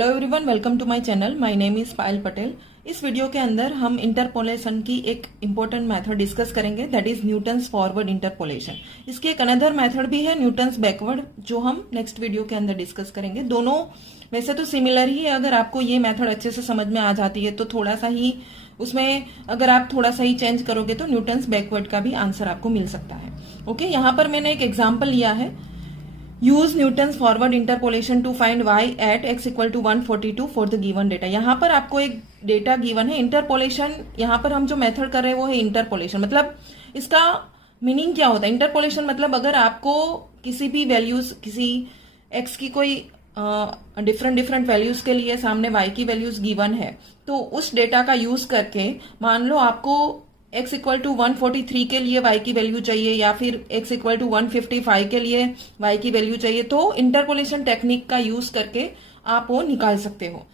Hello everyone, welcome to my channel. My name is Payal Patel. इस video के अंदर हम इंटरपोलेशन की एक इम्पोर्टेंट मेथड डिस्कस करेंगे, that is Newton's forward interpolation. इसकी एक अनदर मेथड भी है न्यूटन्स बैकवर्ड, जो हम नेक्स्ट वीडियो के अंदर डिस्कस करेंगे। दोनों वैसे तो सिमिलर ही है। अगर आपको ये मेथड अच्छे से समझ में आ जाती है तो थोड़ा सा ही उसमें अगर आप थोड़ा सा ही चेंज करोगे तो न्यूटन्स बैकवर्ड का भी आंसर आपको मिल सकता है। ओके, यहाँ पर मैंने एक एग्जाम्पल लिया है। Use Newton's forward interpolation to find y at x equal to 142 for the given data. यहाँ पर आपको एक डेटा गिवन है। इंटरपोलेशन यहाँ पर हम जो मेथड कर रहे हैं वो है इंटरपोलेशन। मतलब इसका मीनिंग क्या होता है? इंटरपोलेशन मतलब अगर आपको किसी भी वैल्यूज, किसी x की कोई डिफरेंट वैल्यूज के लिए सामने y की वैल्यूज गिवन है, तो उस डेटा का यूज करके मान लो आपको x इक्वल टू 143 के लिए y की वैल्यू चाहिए या फिर x इक्वल टू 155 के लिए y की वैल्यू चाहिए, तो इंटरपोलेशन टेक्निक का यूज करके आप वो निकाल सकते हो।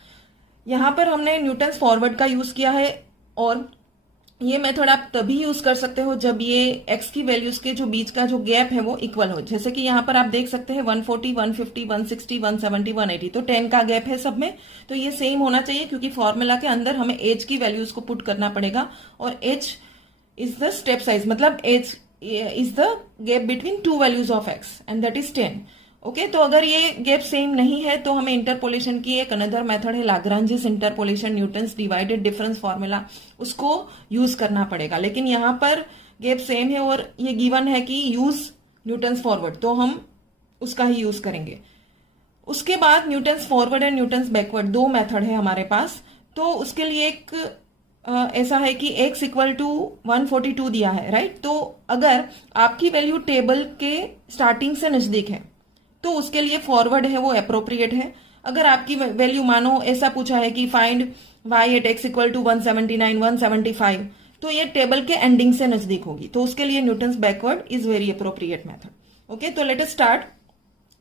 यहाँ पर हमने न्यूटन्स फॉरवर्ड का यूज किया है और ये मेथड आप तभी यूज कर सकते हो जब ये x की वैल्यूज के जो बीच का जो गैप है वो इक्वल हो। जैसे कि यहाँ पर आप देख सकते हैं 140, 150, 160, 170, 180, तो 10 का गैप है सब में। तो ये सेम होना चाहिए क्योंकि फॉर्मूला के अंदर हमें एज की वैल्यूज को पुट करना पड़ेगा और h is the step size, मतलब h is the gap between two values of x and that is 10। Okay, तो अगर ये गैप सेम नहीं है तो हमें इंटरपोलेशन की एक अनदर मेथड है Lagrange's interpolation, Newton's divided difference formula, उसको यूज करना पड़ेगा। लेकिन यहाँ पर गैप सेम है और ये गिवन है कि यूज न्यूटन्स फॉरवर्ड, तो हम उसका ही यूज करेंगे। उसके बाद Newton's forward and Newton's backward दो मेथड है हमारे पास। तो उसके लिए एक ऐसा है कि x इक्वल टू 142 दिया है, राइट। तो अगर आपकी वैल्यू टेबल के स्टार्टिंग से नजदीक है तो उसके लिए फॉरवर्ड है वो अप्रोप्रिएट है। अगर आपकी वैल्यू मानो ऐसा पूछा है कि find y at x equal to 179, 175, तो ये टेबल के एंडिंग से नजदीक होगी, तो उसके लिए Newton's backward is very appropriate method. Okay, तो let us start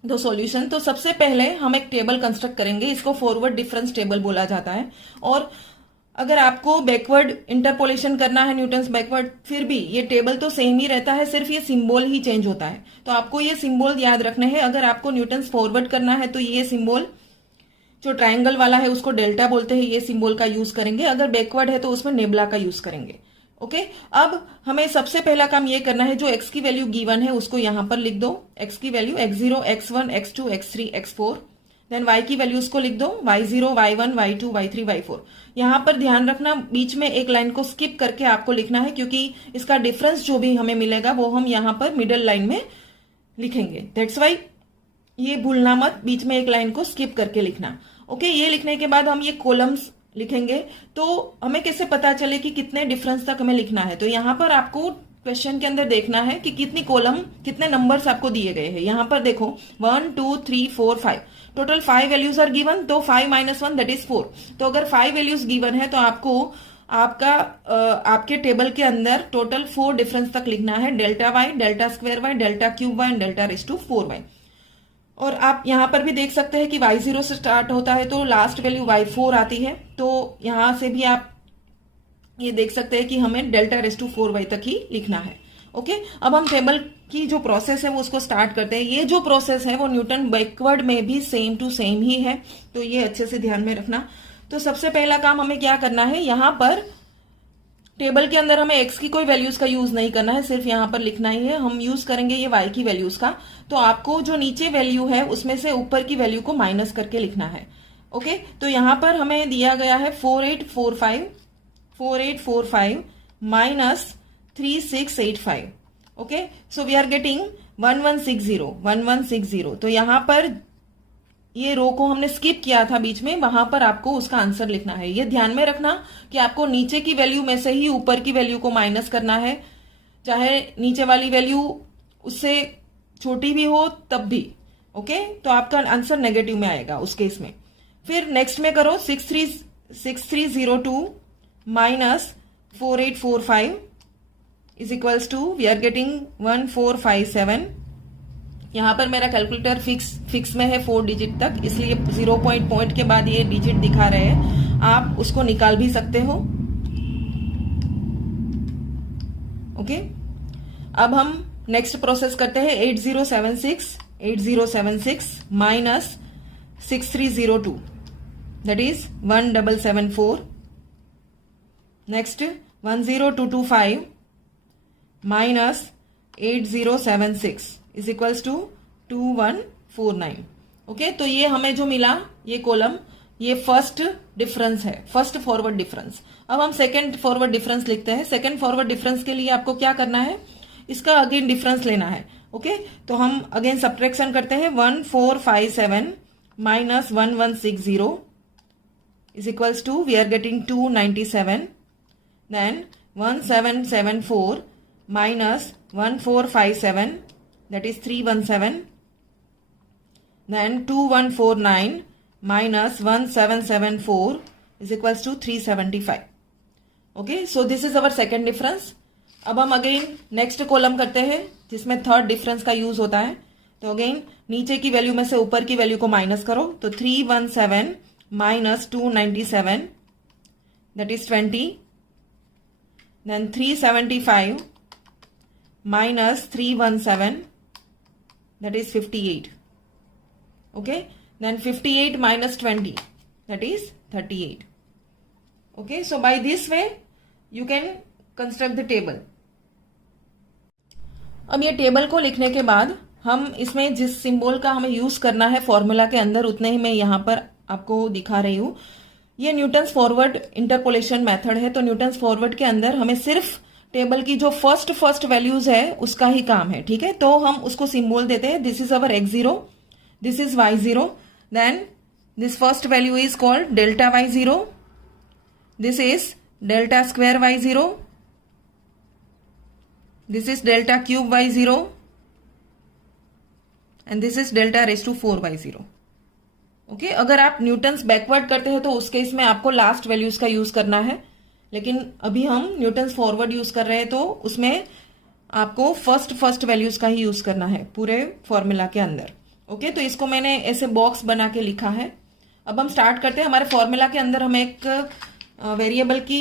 the solution. तो सबसे पहले हम एक टेबल कंस्ट्रक्ट करेंगे, इसको फॉरवर्ड डिफरेंस टेबल बोला जाता है। और अगर आपको बैकवर्ड इंटरपोलेशन करना है न्यूटन्स बैकवर्ड, फिर भी ये टेबल तो सेम ही रहता है, सिर्फ ये सिंबल ही चेंज होता है। तो आपको ये सिंबल याद रखने हैं। अगर आपको न्यूटन्स फॉरवर्ड करना है तो ये सिंबल जो ट्रायंगल वाला है उसको डेल्टा बोलते हैं, ये सिंबल का यूज करेंगे। अगर बैकवर्ड है तो उसमें नेबुला का यूज करेंगे। ओके, अब हमें सबसे पहला काम ये करना है, जो x की वैल्यू गिवन है उसको यहां पर लिख दो। x की value x0, x1, x2, x3, x4। Then y की वैल्यूज को लिख दो, y0, y1, y2, y3, y4। यहां पर ध्यान रखना बीच में एक लाइन को स्किप करके आपको लिखना है, क्योंकि इसका डिफरेंस जो भी हमें मिलेगा वो हम यहां पर मिडल लाइन में लिखेंगे। दैट्स वाई ये भूलना मत, बीच में एक लाइन को स्किप करके लिखना। ओके, ये लिखने के बाद हम ये कॉलम्स लिखेंगे। तो हमें कैसे पता चले कि कितने डिफरेंस तक हमें लिखना है? तो यहाँ पर आपको क्वेश्चन के अंदर देखना है कि कितनी कॉलम, कितने नंबर्स आपको दिए गए हैं। यहाँ पर देखो 1 2 3 4 5, टोटल 5 वैल्यूज आर गिवन। तो 5 - 1 दैट इज 4। तो अगर 5 वैल्यूज गिवन है तो आपको आपके टेबल के अंदर टोटल 4 डिफरेंस तक लिखना है, delta y, delta square y, delta cube y and delta raise to 4y। और आप यहाँ पर भी देख सकते हैं कि y0 से स्टार्ट होता है तो लास्ट वैल्यू y4 आती है। तो यहां से भी आप ये देख सकते हैं कि हमें डेल्टा रेज़ टू 4y तक ही लिखना है। ओके, अब हम टेबल की जो प्रोसेस है वो उसको स्टार्ट करते हैं। ये जो प्रोसेस है वो न्यूटन बैकवर्ड में भी सेम टू सेम ही है, तो ये अच्छे से ध्यान में रखना। तो सबसे पहला काम हमें क्या करना है, यहाँ पर टेबल के अंदर हमें x की कोई वैल्यूज का यूज नहीं करना है, सिर्फ यहाँ पर लिखना ही है। हम यूज करेंगे ये y की वैल्यूज का। तो आपको जो नीचे वैल्यू है उसमें से ऊपर की वैल्यू को माइनस करके लिखना है। ओके, तो यहाँ पर हमें दिया गया है 4845 minus 3685। Okay, so we are getting 1160। तो यहाँ पर ये रो को हमने स्किप किया था बीच में, वहां पर आपको उसका आंसर लिखना है। ये ध्यान में रखना कि आपको नीचे की वैल्यू में से ही ऊपर की वैल्यू को माइनस करना है, चाहे नीचे वाली वैल्यू उससे छोटी भी हो तब भी। ओके, तो आपका आंसर नेगेटिव में आएगा उस केस में। फिर नेक्स्ट में करो 6302 minus 4845 is equals to, we are getting 1457। यहाँ पर मेरा कैलकुलेटर फिक्स में है 4 डिजिट तक, इसलिए 0 पॉइंट के बाद ये डिजिट दिखा रहे हैं। आप उसको निकाल भी सकते हो। ओके, अब हम नेक्स्ट प्रोसेस करते हैं। 8076 minus 6302। that is 1774. Next 10225 minus 8076 is equals to 2149. Okay, तो ये हमें जो मिला ये कॉलम, ये फर्स्ट डिफरेंस है, फर्स्ट फॉरवर्ड डिफरेंस। अब हम सेकंड फॉरवर्ड डिफरेंस लिखते हैं। सेकंड फॉरवर्ड डिफरेंस के लिए आपको क्या करना है, इसका अगेन डिफरेंस लेना है। ओके, तो हम अगेन सब्ट्रैक्शन करते हैं। 1457 minus 1160 is equals to, we are getting 297. Then 1774 minus 1457, that is 317. Then 2149 minus 1774 is equals to 375. Okay, so this is our second difference. अब हम अगेन नेक्स्ट कॉलम करते हैं जिसमें थर्ड डिफरेंस का यूज होता है। तो अगेन नीचे की वैल्यू में से ऊपर की वैल्यू को माइनस करो, तो 317 minus 297 that is 20. Then 375 minus 317 that is 58. Okay, then 58 minus 20 that is 38. Okay, so by this way you can construct the table. अब ये टेबल को लिखने के बाद हम इसमें जिस सिंबल का हमें यूज करना है फॉर्मूला के अंदर, उतने ही मैं यहाँ पर आपको दिखा रही हूं। ये न्यूटन्स फॉरवर्ड इंटरपोलेशन मेथड है। तो न्यूटन्स फॉरवर्ड के अंदर हमें सिर्फ टेबल की जो फर्स्ट वैल्यूज है उसका ही काम है। ठीक है, तो हम उसको सिंबल देते हैं। This is our x0, this is y0, then this first value is called delta y0, this is delta square y0, this is delta cube y0 and this is delta raised to 4 y0. Okay, अगर आप Newton's backward करते हैं तो उस case में आपको last values का use करना है, लेकिन अभी हम न्यूटन्स फॉरवर्ड यूज कर रहे हैं तो उसमें आपको फर्स्ट वैल्यूज का ही यूज करना है पूरे फॉर्मूला के अंदर। ओके, तो इसको मैंने ऐसे बॉक्स बना के लिखा है। अब हम स्टार्ट करते हैं। हमारे फॉर्मूला के अंदर हमें एक वेरिएबल की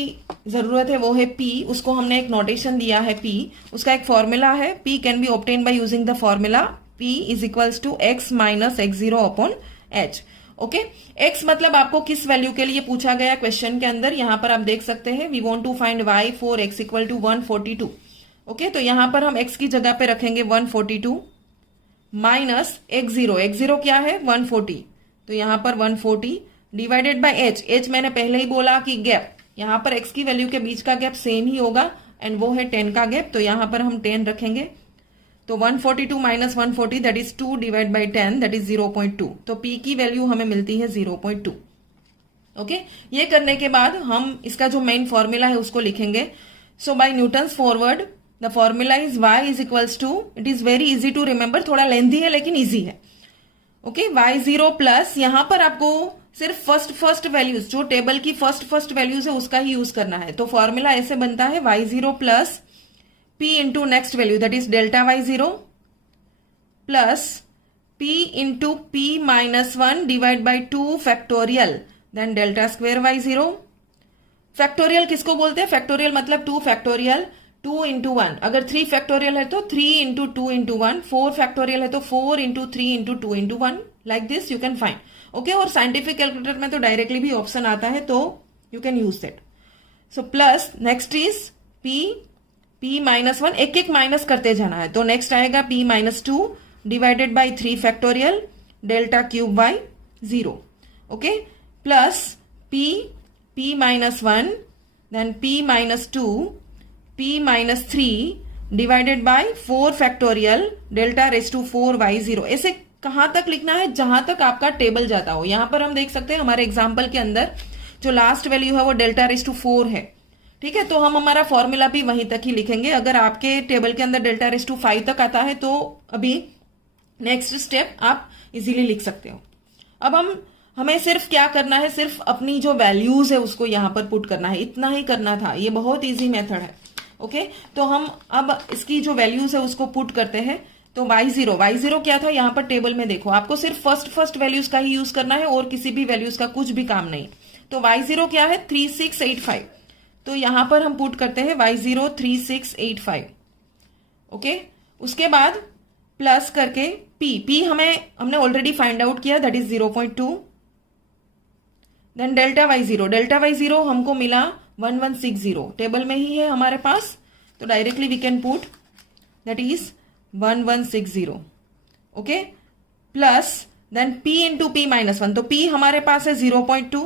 जरूरत है, वो है p। उसको हमने एक नोटेशन दिया है p, उसका एक फॉर्मूला है। p can be obtain by using the formula p is equals to x minus x0 upon h। Okay, x मतलब आपको किस वैल्यू के लिए पूछा गया क्वेश्चन के अंदर, यहां पर आप देख सकते हैं we want to find y for x equal to 142। Okay, तो यहां पर हम x की जगह पे रखेंगे 142 माइनस x0 क्या है 140, तो यहां पर 140 डिवाइडेड बाय h मैंने पहले ही बोला कि गैप, यहां पर x की वैल्यू के बीच का गैप सेम ही होगा एंड वो है 10 का गैप, तो यहां पर हम 10 रखेंगे। तो 142 minus 140 that is 2 divide by 10 that is 0.2। तो p की वैल्यू हमें मिलती है 0.2। ओके, ये करने के बाद हम इसका जो मेन फॉर्मूला है उसको लिखेंगे। So by Newton's forward the formula is y is equals to, it is very easy to remember, थोड़ा लेंथी है लेकिन इजी है। ओके, y0 प्लस यहां पर आपको सिर्फ फर्स्ट वैल्यूज, जो टेबल की फर्स्ट वैल्यूज है उसका ही यूज करना है। तो फॉर्मूला ऐसे बनता है y0 plus p into next value that is delta y0 plus p into p minus 1 divide by 2 factorial then delta square y0। Factorial किसको बोलते हैं, फैक्टोरियल मतलब 2 फैक्टोरियल 2 इंटू 1। अगर 3 फैक्टोरियल है तो 3 इंटू 2 इंटू 1, 4 फैक्टोरियल है तो 4 into 3 into 2 into 1, like this you can find. Okay, और साइंटिफिक कैलकुलेटर में तो डायरेक्टली भी ऑप्शन आता है तो you can use that. So plus next is p minus 1, एक माइनस करते जाना है। तो नेक्स्ट आएगा p minus 2 divided by 3 factorial delta cube by 0। Okay, plus p minus 1 then p minus 2 p minus 3 divided by 4 factorial delta raise to 4 y0। ऐसे कहां तक लिखना है, जहां तक आपका टेबल जाता हो। यहां पर हम देख सकते हैं हमारे एग्जाम्पल के अंदर जो लास्ट वैल्यू है वो डेल्टा रेस टू 4 है। ठीक है, तो हम हमारा फॉर्मूला भी वहीं तक ही लिखेंगे। अगर आपके टेबल के अंदर डेल्टा रेस टू 5 तक आता है तो अभी नेक्स्ट स्टेप आप इजीली लिख सकते हो। अब हमें सिर्फ क्या करना है, सिर्फ अपनी जो वैल्यूज है उसको यहां पर पुट करना है, इतना ही करना था। ये बहुत ईजी मेथड है। ओके, तो हम अब इसकी जो वैल्यूज है उसको पुट करते हैं। तो y0 क्या था, यहां पर टेबल में देखो आपको सिर्फ फर्स्ट वैल्यूज का ही यूज करना है और किसी भी वैल्यूज का कुछ भी काम नहीं। तो y0 क्या है 3685, तो यहां पर हम पुट करते हैं y0 3685। ओके, उसके बाद प्लस करके p हमने ऑलरेडी फाइंड आउट किया that is 0.2 then delta y zero हमको मिला 1160, टेबल में ही है हमारे पास, तो directly we can put that is 1160, okay, plus then p into p minus one, तो p हमारे पास है 0.2,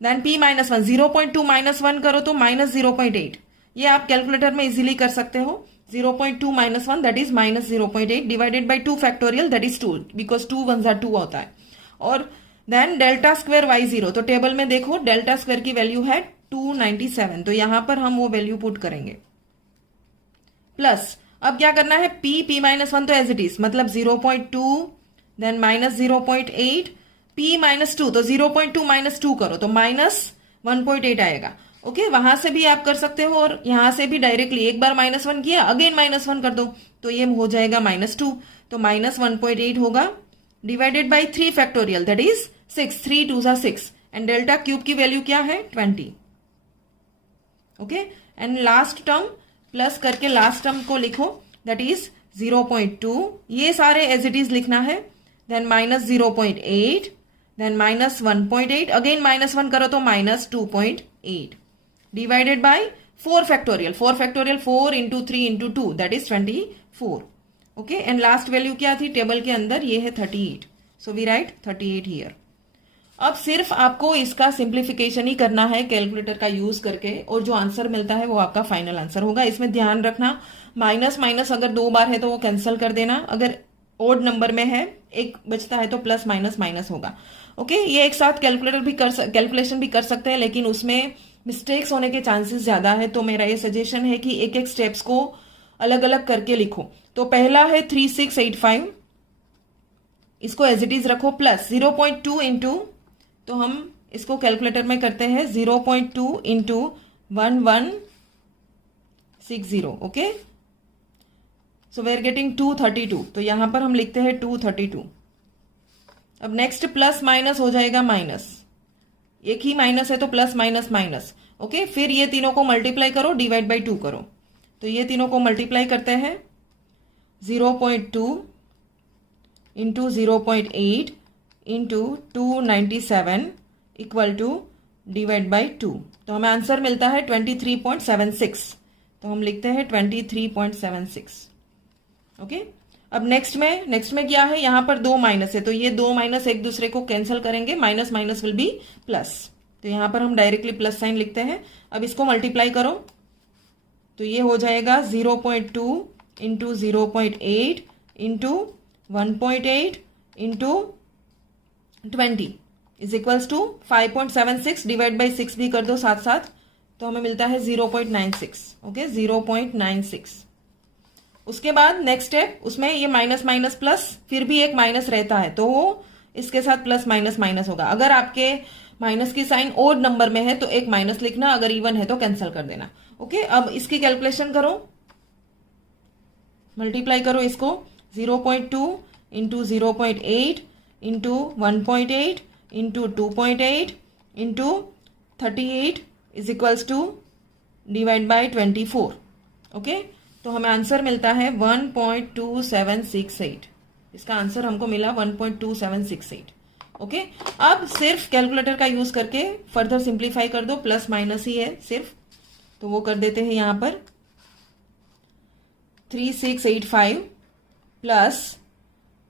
then p minus one, 0.2 minus one करो तो माइनस 0.8, ये आप कैलकुलेटर में इजीली कर सकते हो। 0.2 minus one that is minus 0.8 divided by 2 factorial that is 2, because 2 1 2 होता है। और then delta square y zero, तो टेबल में देखो डेल्टा स्क्वायर की वैल्यू है 297, तो यहां पर हम वो वैल्यू पुट करेंगे। प्लस अब क्या करना है, p माइनस वन तो एज इट इज, मतलब 0.2 then minus 0.8, p minus two, तो 0.2 माइनस 2 करो तो माइनस 1.8 आएगा। ओके, वहां से भी आप कर सकते हो और यहां से भी डायरेक्टली एक बार माइनस वन किया अगेन माइनस वन कर दो तो ये हो जाएगा -2, तो माइनस 1.8 होगा divided by 3 factorial that is 6, 3 2 6, and delta cube की वैल्यू क्या है 20। Okay, and last term plus करके लास्ट टर्म को लिखो दैट इज 0.2, ये सारे एज इट इज लिखना है, then minus 0.8, then minus 1.8, again minus one करो तो minus 2.8 divided by 4 factorial, 4 into 3 into 2 that is 24। Okay, and last value क्या थी टेबल के अंदर, ये है 38, सो वी राइट 38 हियर। अब सिर्फ आपको इसका सिंप्लीफिकेशन ही करना है कैलकुलेटर का यूज करके, और जो आंसर मिलता है वो आपका फाइनल आंसर होगा। इसमें ध्यान रखना माइनस माइनस अगर 2 बार है तो वो कैंसिल कर देना, अगर ओड नंबर में है एक बचता है तो प्लस माइनस माइनस होगा। ओके, ये एक साथ कैलकुलेशन भी कर सकते हैं, लेकिन उसमें मिस्टेक्स होने के चांसेस ज्यादा है, तो मेरा ये सजेशन है कि एक एक स्टेप्स को अलग अलग करके लिखो। तो पहला है 3685, इसको एज इट इज रखो, प्लस 0.2 इंटू, तो हम इसको कैलकुलेटर में करते हैं 0.2 into 1160, okay, so we are getting 232, तो यहां पर हम लिखते हैं 232। अब नेक्स्ट प्लस माइनस हो जाएगा माइनस, एक ही माइनस है तो प्लस माइनस माइनस, ओके, फिर ये तीनों को मल्टीप्लाई करो डिवाइड बाई 2 करो, तो ये तीनों को मल्टीप्लाई करते हैं 0.2 into 0.8 into 297 equal to divide by 2, तो हमें आंसर मिलता है 23.76, तो हम लिखते हैं 23.76। ओके, अब नेक्स्ट में क्या है, यहां पर 2 माइनस है, तो ये 2 माइनस एक दूसरे को कैंसिल करेंगे, minus minus will be plus, तो यहां पर हम डायरेक्टली प्लस साइन लिखते हैं। अब इसको मल्टीप्लाई करो तो ये हो जाएगा 0.2 into 0.8 into 1.8 into 20 is equals to 5.76, divide by 6 भी कर दो साथ साथ, तो हमें मिलता है 0.96। ओके, 0.96। उसके बाद नेक्स्ट स्टेप, उसमें ये माइनस माइनस प्लस, फिर भी एक माइनस रहता है तो वो इसके साथ प्लस माइनस माइनस होगा। अगर आपके माइनस की साइन ओड नंबर में है तो एक माइनस लिखना, अगर इवन है तो कैंसिल कर देना। ओके, अब इसकी कैलकुलेशन करो, मल्टीप्लाई करो इसको, 0.2 into 0.8 into 1.8 into 2.8 into 38 is equals to divide by 24। Okay, तो हमें आंसर मिलता है 1.2768, इसका आंसर हमको मिला 1.2768। ओके, अब सिर्फ कैलकुलेटर का यूज करके फर्दर सिंप्लीफाई कर दो, प्लस माइनस ही है सिर्फ, तो वो कर देते हैं यहां पर 3685 plus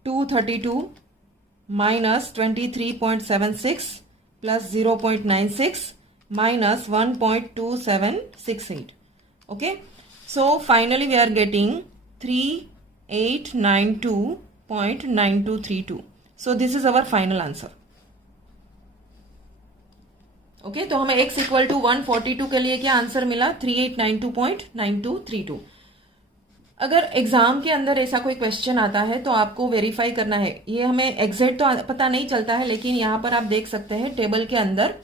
232 minus 23.76 plus 0.96 minus 1.2768। Okay, so finally we are getting 3892.9232, so this is our final answer। Okay, तो हमें x इक्वल टू 142 के लिए क्या आंसर मिला, 3892.9232। अगर एग्जाम के अंदर ऐसा कोई क्वेश्चन आता है तो आपको वेरीफाई करना है, ये हमें एग्जैक्ट तो पता नहीं चलता है, लेकिन यहाँ पर आप देख सकते हैं टेबल के अंदर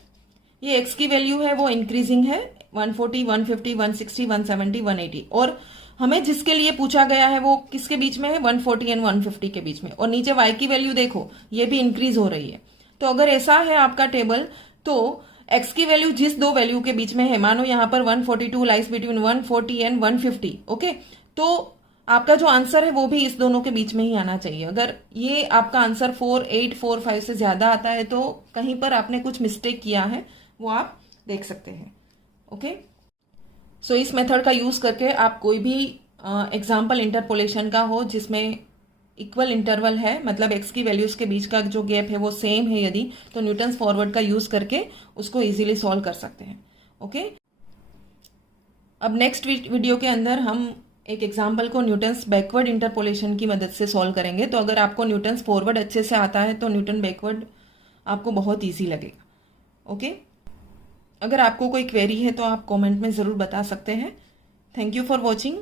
ये x की वैल्यू है वो इंक्रीजिंग है, 140, 150, 160, 170, 180, और हमें जिसके लिए पूछा गया है वो किसके बीच में है, 140 एंड 150 के बीच में, और नीचे y की वैल्यू देखो ये भी इंक्रीज हो रही है। तो अगर ऐसा है आपका टेबल, तो x की वैल्यू जिस दो वैल्यू के बीच में है, मानो यहाँ पर 142 लाइज बिटवीन 140 एंड 150, ओके, तो आपका जो आंसर है वो भी इस दोनों के बीच में ही आना चाहिए। अगर ये आपका आंसर 4, 8, 4, 5 से ज्यादा आता है तो कहीं पर आपने कुछ मिस्टेक किया है, वो आप देख सकते हैं। ओके, सो इस मेथड का यूज करके आप कोई भी एग्जाम्पल इंटरपोलेशन का हो जिसमें इक्वल इंटरवल है, मतलब एक्स की वैल्यूज के बीच का जो गैप है वो सेम है यदि, तो न्यूटन्स फॉरवर्ड का यूज करके उसको इजीली सॉल्व कर सकते हैं। ओके, अब नेक्स्ट वीडियो के अंदर हम एक एग्जाम्पल को न्यूटन्स बैकवर्ड इंटरपोलेशन की मदद से सॉल्व करेंगे। तो अगर आपको न्यूटन्स फॉरवर्ड अच्छे से आता है तो न्यूटन बैकवर्ड आपको बहुत ईजी लगेगा। ओके, अगर आपको कोई क्वेरी है तो आप कमेंट में ज़रूर बता सकते हैं। Thank you for watching.